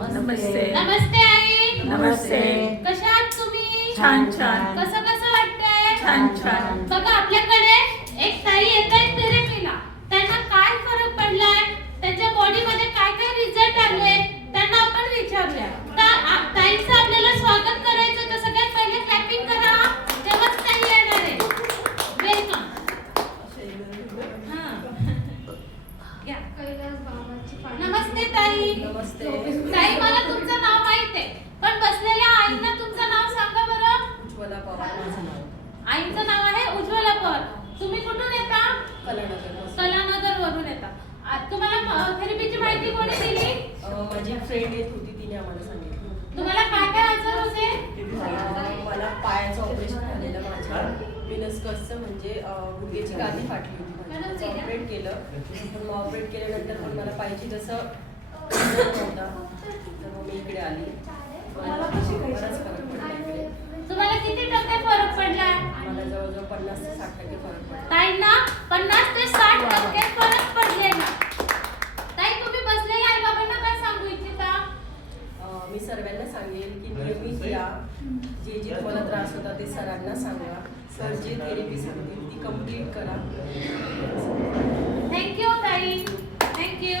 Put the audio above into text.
नमस्ते. नमस्ते आई. नमस्ते. कशा आहात तुम्ही? छान छान. कसं कसं वाटतंय? छान छान. बघा आपल्याकडे एक ताई येत आहेत थेरपीला. त्यांना काय फरक पडलाय, त्यांच्या बॉडी मध्ये काय काय रिझल्ट आले, त्यांना आपण विचारूया. ताईंचं आपल्याला स्वागत करायचं तर सगळ्यात पहिले क्लॅपिंग करा, तेव्हाच ताई येणार आहे. वेलकम. नमस्ते ताई. नमस्ते. ताई मला तुमचं नाव माहित आहे, पण बसलेल्या आईंना तुमचं नाव सांगा बरं. उज्ज्वला पवार माझं नाव. आईचं नाव आहे उज्ज्वला पवार. तुम्ही कुठून येता? कलानगर वरून येता. तुम्हाला थेरपीची माहिती कोणी दिली? माझी फ्रेंड येत होती, तिने आम्हाला सांगितलं. तुम्हाला काय काय आजार होते? मला पायाचं ऑपरेशन झालेलं माझ्या मिनस्कसचं, म्हणजे गुडघ्याची गादी फाटली होती. ऑपरेट केलं, पण ऑपरेट केल्यानंतर पण मला पाहिजे तसं नव्हता, तर मग मी इकडे आली. मला बराच फरक पडला इकडे. तुम्हाला किती टक्के फरक पडला? मला जवळजवळ 50 ते 60% फरक पडला. ताईंना 50 ते 60% फरक पडले ना. ताई तुम्ही बसलेल्या आई बाबांना काय सांगू इच्छिता? मी सर्वांना सांगेल की नियमित या, जे जे तुम्हाला त्रास होता ते सरांना सांगा. सर जे थेरपी सांगतील ती कम्प्लीट करा. थँक्यू ताई. थँक्यू.